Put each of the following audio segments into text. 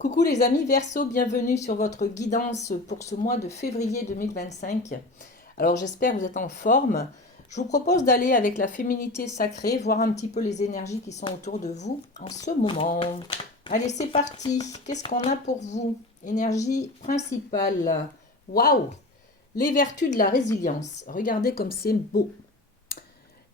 Coucou les amis Verseau, bienvenue sur votre guidance pour ce mois de février 2025. Alors j'espère que vous êtes en forme. Je vous propose d'aller avec la féminité sacrée, voir un petit peu les énergies qui sont autour de vous en ce moment. Allez, c'est parti. Qu'est-ce qu'on a pour vous? Énergie principale. Waouh! Les vertus de la résilience. Regardez comme c'est beau.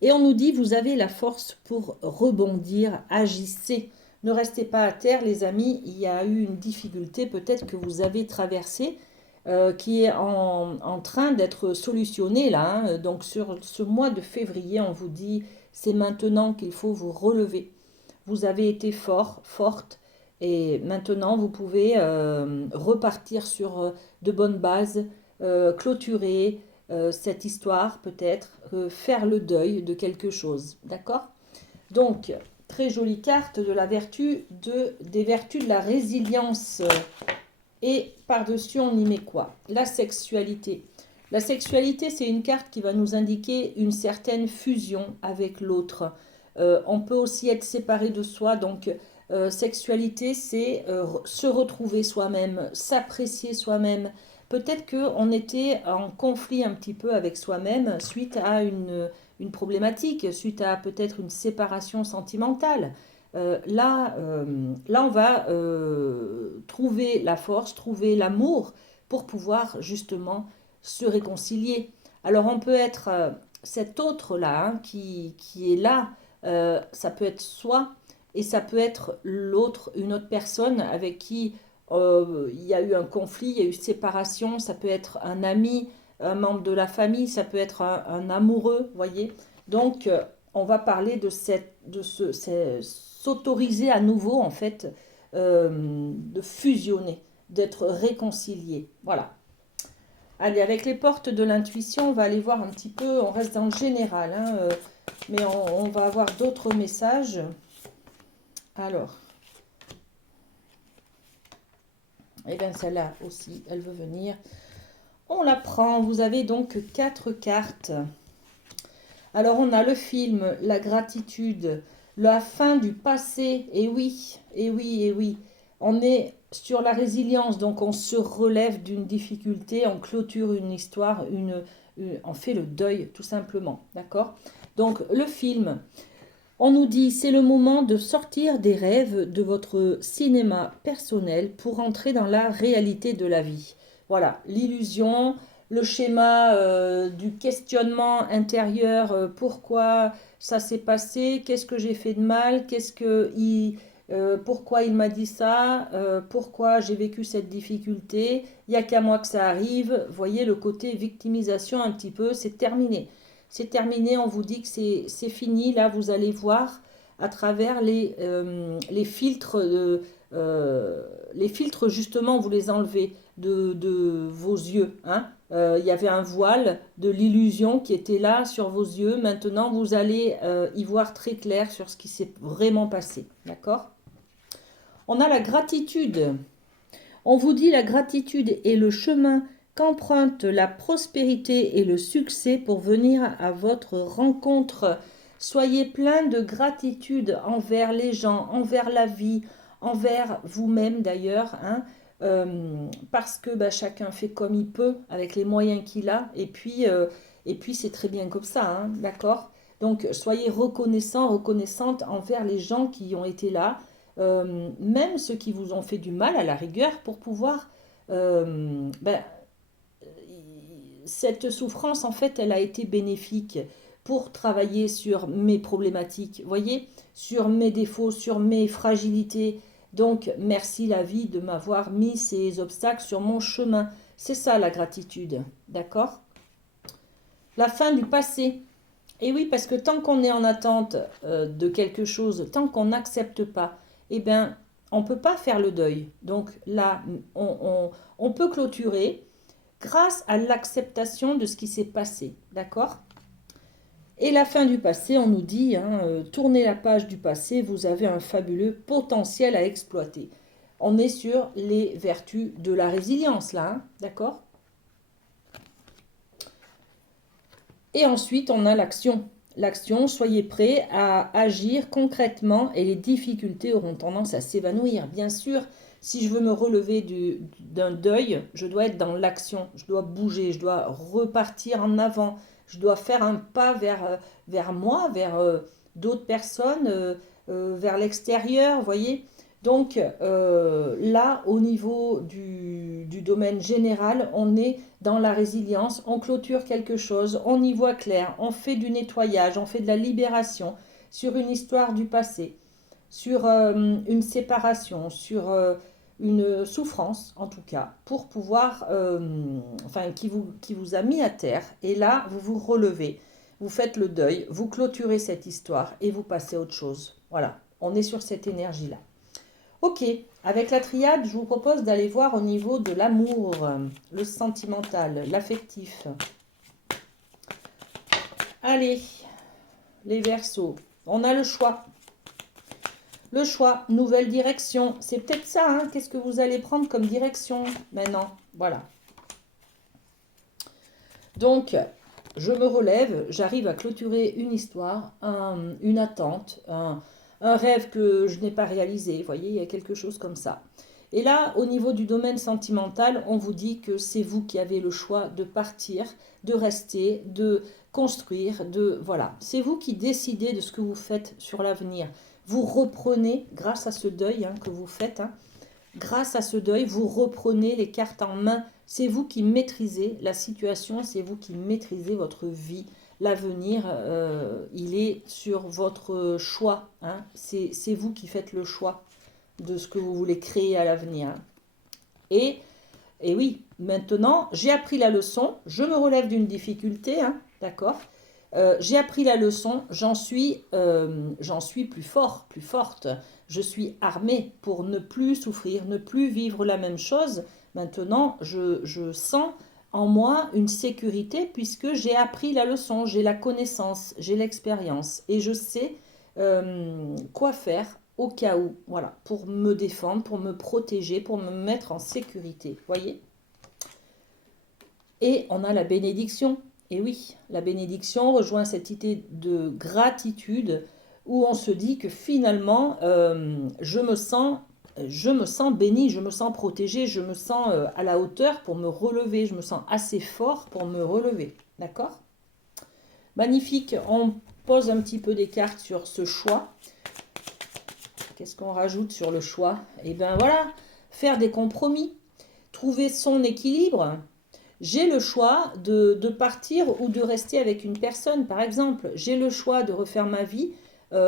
Et on nous dit, vous avez la force pour rebondir, agissez. Ne restez pas à terre, les amis. Il y a eu une difficulté peut-être que vous avez traversée, qui est en train d'être solutionnée là, hein. Donc sur ce mois de février, on vous dit, c'est maintenant qu'il faut vous relever. Vous avez été fort, forte, et maintenant vous pouvez repartir sur de bonnes bases, clôturer cette histoire peut-être, faire le deuil de quelque chose, d'accord? Donc, très jolie carte de la vertu, des vertus de la résilience. Et par-dessus, on y met quoi? La sexualité. La sexualité, c'est une carte qui va nous indiquer une certaine fusion avec l'autre. On peut aussi être séparé de soi, donc sexualité, c'est se retrouver soi-même, s'apprécier soi-même. Peut-être qu'on était en conflit un petit peu avec soi-même suite à une problématique, suite à peut-être une séparation sentimentale. Là, on va trouver la force, trouver l'amour pour pouvoir justement se réconcilier. Alors on peut être cet autre-là, hein, qui est là, ça peut être soi et ça peut être l'autre, une autre personne avec qui il y a eu un conflit, il y a eu séparation, ça peut être un ami, un membre de la famille, ça peut être un amoureux, voyez. Donc on va parler s'autoriser à nouveau en fait, de fusionner, d'être réconcilié. Voilà. Allez, avec les portes de l'intuition, on va aller voir un petit peu, on reste dans le général, hein, mais on va avoir d'autres messages. Alors, et bien celle-là aussi, elle veut venir. On la prend, vous avez donc 4 cartes. Alors on a le film, la gratitude, la fin du passé, et oui, et oui, et oui. On est sur la résilience, donc on se relève d'une difficulté, on clôture une histoire, on fait le deuil tout simplement, d'accord? Donc le film, on nous dit c'est le moment de sortir des rêves de votre cinéma personnel pour entrer dans la réalité de la vie. Voilà, l'illusion, le schéma du questionnement intérieur, pourquoi ça s'est passé, qu'est-ce que j'ai fait de mal, pourquoi il m'a dit ça, pourquoi j'ai vécu cette difficulté, il n'y a qu'à moi que ça arrive. Voyez le côté victimisation un petit peu, c'est terminé. C'est terminé, on vous dit que c'est fini. Là, vous allez voir à travers les filtres, les filtres justement, vous les enlevez de vos yeux, hein. Il y avait un voile de l'illusion qui était là sur vos yeux. Maintenant, vous allez y voir très clair sur ce qui s'est vraiment passé. D'accord? On a la gratitude. On vous dit la gratitude est le chemin qu'emprunte la prospérité et le succès pour venir à votre rencontre. Soyez plein de gratitude envers les gens, envers la vie, envers vous-même d'ailleurs, hein, parce que bah, chacun fait comme il peut avec les moyens qu'il a, et puis c'est très bien comme ça, hein, d'accord? Donc soyez reconnaissants, reconnaissantes envers les gens qui ont été là, même ceux qui vous ont fait du mal à la rigueur, pour pouvoir... ben, cette souffrance, en fait, elle a été bénéfique pour travailler sur mes problématiques, voyez, sur mes défauts, sur mes fragilités. Donc, merci la vie de m'avoir mis ces obstacles sur mon chemin. C'est ça la gratitude, d'accord? La fin du passé. Et oui, parce que tant qu'on est en attente de quelque chose, tant qu'on n'accepte pas, eh bien, on ne peut pas faire le deuil. Donc là, on peut clôturer grâce à l'acceptation de ce qui s'est passé. D'accord? Et la fin du passé, on nous dit, hein, tournez la page du passé, vous avez un fabuleux potentiel à exploiter. On est sur les vertus de la résilience, là, hein, d'accord? Et ensuite, on a l'action. l'action, soyez prêts à agir concrètement et les difficultés auront tendance à s'évanouir. Bien sûr, si je veux me relever d'un deuil, je dois être dans l'action, je dois bouger, je dois repartir en avant, je dois faire un pas vers moi, vers d'autres personnes, vers l'extérieur, vous voyez. Donc là, au niveau du domaine général, on est dans la résilience, on clôture quelque chose, on y voit clair, on fait du nettoyage, on fait de la libération sur une histoire du passé, sur une séparation, sur une souffrance en tout cas, pour pouvoir, enfin qui vous a mis à terre. Et là, vous vous relevez, vous faites le deuil, vous clôturez cette histoire et vous passez à autre chose. Voilà, on est sur cette énergie-là. Ok, avec la triade, je vous propose d'aller voir au niveau de l'amour, le sentimental, l'affectif. Allez, les Verseaux, on a le choix. Le choix, nouvelle direction. C'est peut-être ça, hein. Qu'est-ce que vous allez prendre comme direction maintenant? Voilà. Donc, je me relève, j'arrive à clôturer une histoire, une attente, un rêve que je n'ai pas réalisé. Vous voyez, il y a quelque chose comme ça. Et là, au niveau du domaine sentimental, on vous dit que c'est vous qui avez le choix de partir, de rester, de construire, de... Voilà, c'est vous qui décidez de ce que vous faites sur l'avenir. Vous reprenez, grâce à ce deuil que vous faites, grâce à ce deuil, vous reprenez les cartes en main. C'est vous qui maîtrisez la situation, c'est vous qui maîtrisez votre vie. L'avenir, il est sur votre choix. C'est vous qui faites le choix de ce que vous voulez créer à l'avenir. Et oui, maintenant, j'ai appris la leçon, je me relève d'une difficulté, d'accord. J'ai appris la leçon, j'en suis plus fort, plus forte. Je suis armée pour ne plus souffrir, ne plus vivre la même chose. Maintenant, je sens en moi une sécurité puisque j'ai appris la leçon, j'ai la connaissance, j'ai l'expérience et je sais quoi faire au cas où, voilà, pour me défendre, pour me protéger, pour me mettre en sécurité, voyez. Et on a la bénédiction. Et oui, la bénédiction rejoint cette idée de gratitude où on se dit que finalement, je me sens béni, je me sens protégé, je me sens à la hauteur pour me relever, je me sens assez fort pour me relever. D'accord? Magnifique, on pose un petit peu des cartes sur ce choix. Qu'est-ce qu'on rajoute sur le choix? Eh bien voilà, faire des compromis, trouver son équilibre. J'ai le choix de partir ou de rester avec une personne, par exemple. J'ai le choix de refaire ma vie.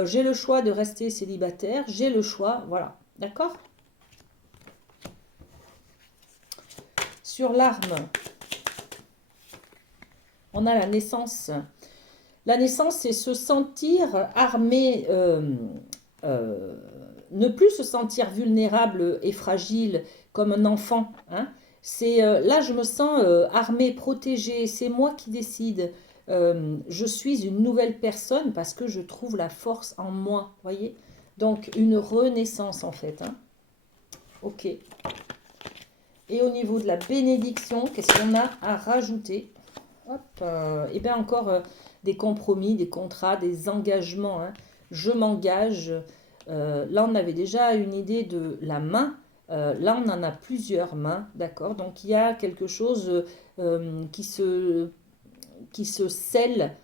J'ai le choix de rester célibataire. J'ai le choix, voilà. D'accord? Sur l'arme, on a la naissance. La naissance, c'est se sentir armé, ne plus se sentir vulnérable et fragile comme un enfant, C'est là, je me sens armée, protégée. C'est moi qui décide. Je suis une nouvelle personne parce que je trouve la force en moi. Voyez. Donc une renaissance en fait. Ok. Et au niveau de la bénédiction, qu'est-ce qu'on a à rajouter? Hop. Et bien encore des compromis, des contrats, des engagements. Je m'engage. Là, on avait déjà une idée de la main. Là, on en a plusieurs mains, d'accord. Donc, il y a quelque chose qui se scelle,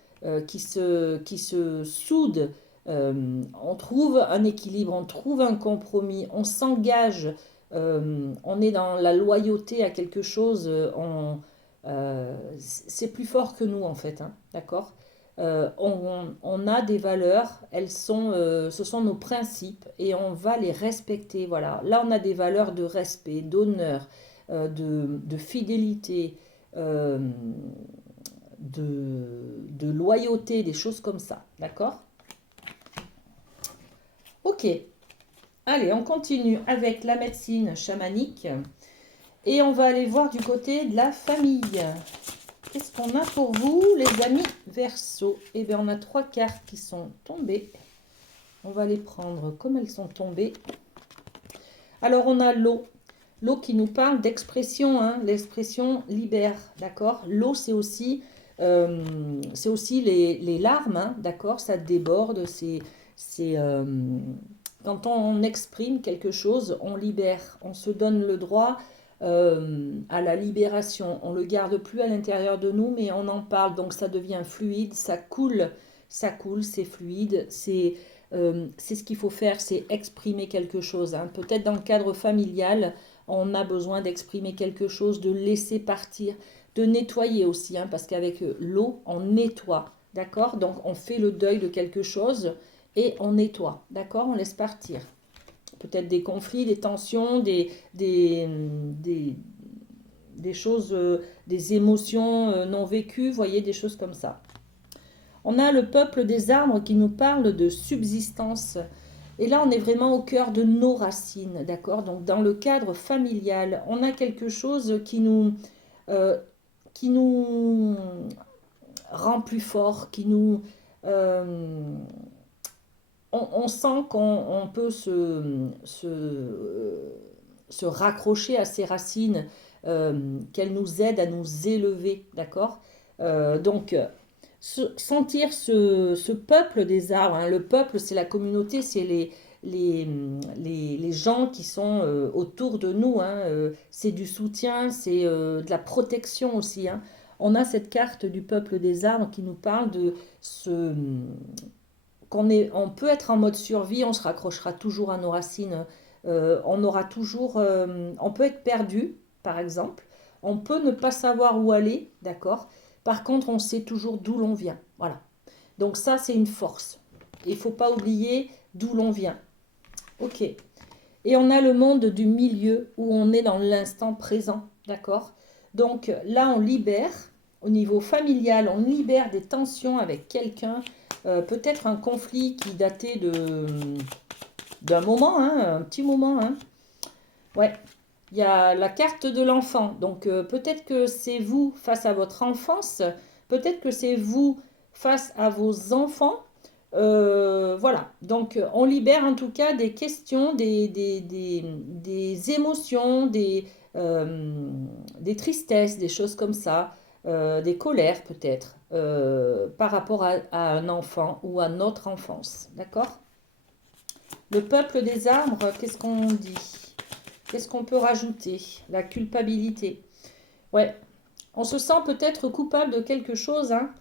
qui se soude. On trouve un équilibre, on trouve un compromis, on s'engage, on est dans la loyauté à quelque chose. C'est plus fort que nous, en fait, d'accord. On a des valeurs, ce sont nos principes et on va les respecter. Voilà. Là, on a des valeurs de respect, d'honneur, de fidélité, de loyauté, des choses comme ça. D'accord? Ok. Allez, on continue avec la médecine chamanique et on va aller voir du côté de la famille. Qu'est-ce qu'on a pour vous, les amis Verseaux? Eh bien, on a 3 cartes qui sont tombées. On va les prendre comme elles sont tombées. Alors, on a l'eau. L'eau qui nous parle d'expression. L'expression libère, d'accord? L'eau, c'est aussi C'est aussi les larmes, hein, d'accord? Ça déborde, c'est, quand on exprime quelque chose, on libère, on se donne le droit à la libération. On ne le garde plus à l'intérieur de nous, mais on en parle, donc ça devient fluide, ça coule, c'est fluide, c'est ce qu'il faut faire, c'est exprimer quelque chose, hein. Peut-être dans le cadre familial, on a besoin d'exprimer quelque chose, de laisser partir, de nettoyer aussi, hein, parce qu'avec l'eau, on nettoie, d'accord? Donc on fait le deuil de quelque chose et on nettoie, d'accord? On laisse partir. Peut-être des conflits, des tensions, des, des choses, des émotions non vécues, vous voyez, des choses comme ça. On a le peuple des arbres qui nous parle de subsistance. Et là, on est vraiment au cœur de nos racines, d'accord? Donc, dans le cadre familial, on a quelque chose euh, qui nous rend plus fort, euh, on sent qu'on peut se raccrocher à ces racines, qu'elles nous aident à nous élever, d'accord? Donc, sentir ce peuple des arbres, hein. Le peuple, c'est la communauté, c'est les, les gens qui sont autour de nous, hein. C'est du soutien, c'est de la protection aussi, hein. On a cette carte du peuple des arbres qui nous parle de ce, on peut être en mode survie, on se raccrochera toujours à nos racines, on aura toujours, on peut être perdu, par exemple, on peut ne pas savoir où aller, d'accord? Par contre, on sait toujours d'où l'on vient, voilà. Donc ça, c'est une force. Il ne faut pas oublier d'où l'on vient. Ok. Et on a le monde du milieu où on est dans l'instant présent, d'accord? Donc là, on libère, au niveau familial, on libère des tensions avec quelqu'un, peut-être un conflit qui datait d'un moment, hein, un petit moment, hein. Ouais, il y a la carte de l'enfant. Donc peut-être que c'est vous face à votre enfance, peut-être que c'est vous face à vos enfants. Voilà, donc on libère en tout cas des questions, des émotions, des tristesses, des choses comme ça, des colères peut-être, par rapport à un enfant ou à notre enfance. D'accord? Le peuple des arbres, qu'est-ce qu'on dit? Qu'est-ce qu'on peut rajouter? La culpabilité. Ouais, on se sent peut-être coupable de quelque chose, hein.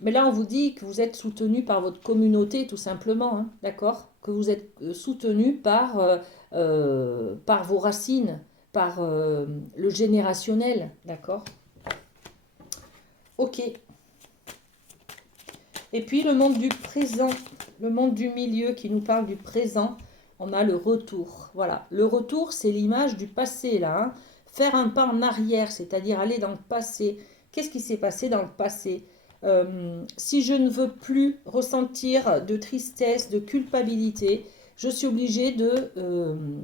Mais là, on vous dit que vous êtes soutenu par votre communauté, tout simplement, hein, d'accord? Que vous êtes soutenu par vos racines, par le générationnel, d'accord? Ok. Et puis le monde du présent, le monde du milieu qui nous parle du présent, on a le retour. Voilà, le retour, c'est l'image du passé, là, hein. Faire un pas en arrière, c'est-à-dire aller dans le passé. Qu'est-ce qui s'est passé dans le passé? Si je ne veux plus ressentir de tristesse, de culpabilité, je suis obligée de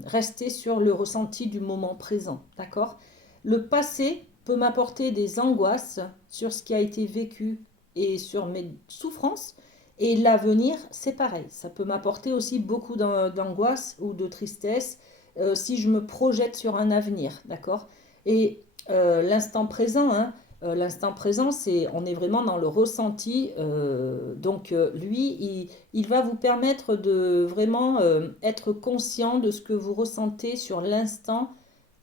rester sur le ressenti du moment présent, d'accord? Le passé peut m'apporter des angoisses sur ce qui a été vécu et sur mes souffrances. Et l'avenir, c'est pareil. Ça peut m'apporter aussi beaucoup d'angoisse ou de tristesse si je me projette sur un avenir, d'accord? Et l'instant présent, hein, l'instant présent, on est vraiment dans le ressenti. Donc lui, il va vous permettre de vraiment être conscient de ce que vous ressentez sur l'instant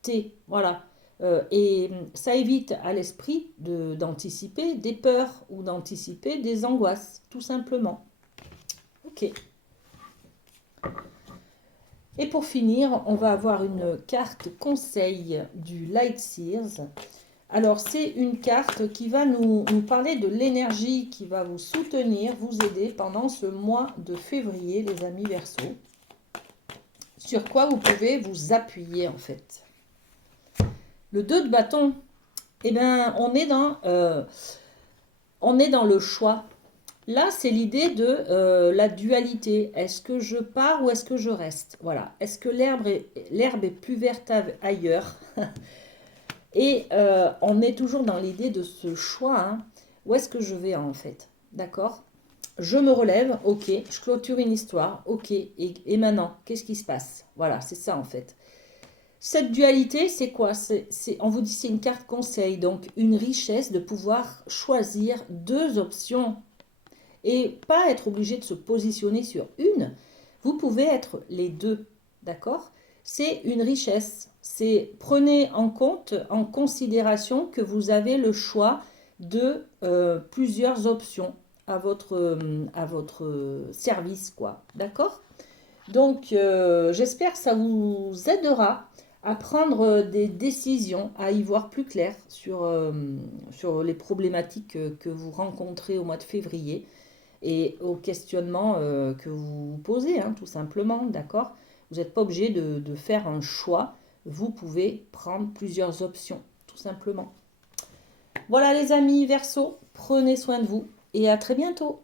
T. Voilà. Et ça évite à l'esprit d'anticiper des peurs ou d'anticiper des angoisses, tout simplement. Ok. Et pour finir, on va avoir une carte conseil du Light Seers. Alors, c'est une carte qui va nous parler de l'énergie qui va vous soutenir, vous aider pendant ce mois de février, les amis Verseaux. Sur quoi vous pouvez vous appuyer, en fait. Le 2 de bâton, eh bien, on est dans le choix. Là, c'est l'idée de la dualité. Est-ce que je pars ou est-ce que je reste? Voilà. Est-ce que l'herbe est plus verte ailleurs? Et on est toujours dans l'idée de ce choix, hein. Où est-ce que je vais en fait? D'accord? Je me relève, ok. Je clôture une histoire, ok. Et maintenant, qu'est-ce qui se passe? Voilà, c'est ça en fait. Cette dualité, c'est quoi? On vous dit c'est une carte conseil, donc une richesse de pouvoir choisir deux options et pas être obligé de se positionner sur une. Vous pouvez être les deux, d'accord? C'est une richesse. C'est prenez en compte, en considération que vous avez le choix de plusieurs options à votre service, quoi. D'accord? Donc, j'espère que ça vous aidera à prendre des décisions, à y voir plus clair sur les problématiques que vous rencontrez au mois de février et aux questionnements que vous vous posez, hein, tout simplement, d'accord? Vous n'êtes pas obligé de faire un choix, vous pouvez prendre plusieurs options, tout simplement. Voilà les amis Verseau, prenez soin de vous et à très bientôt.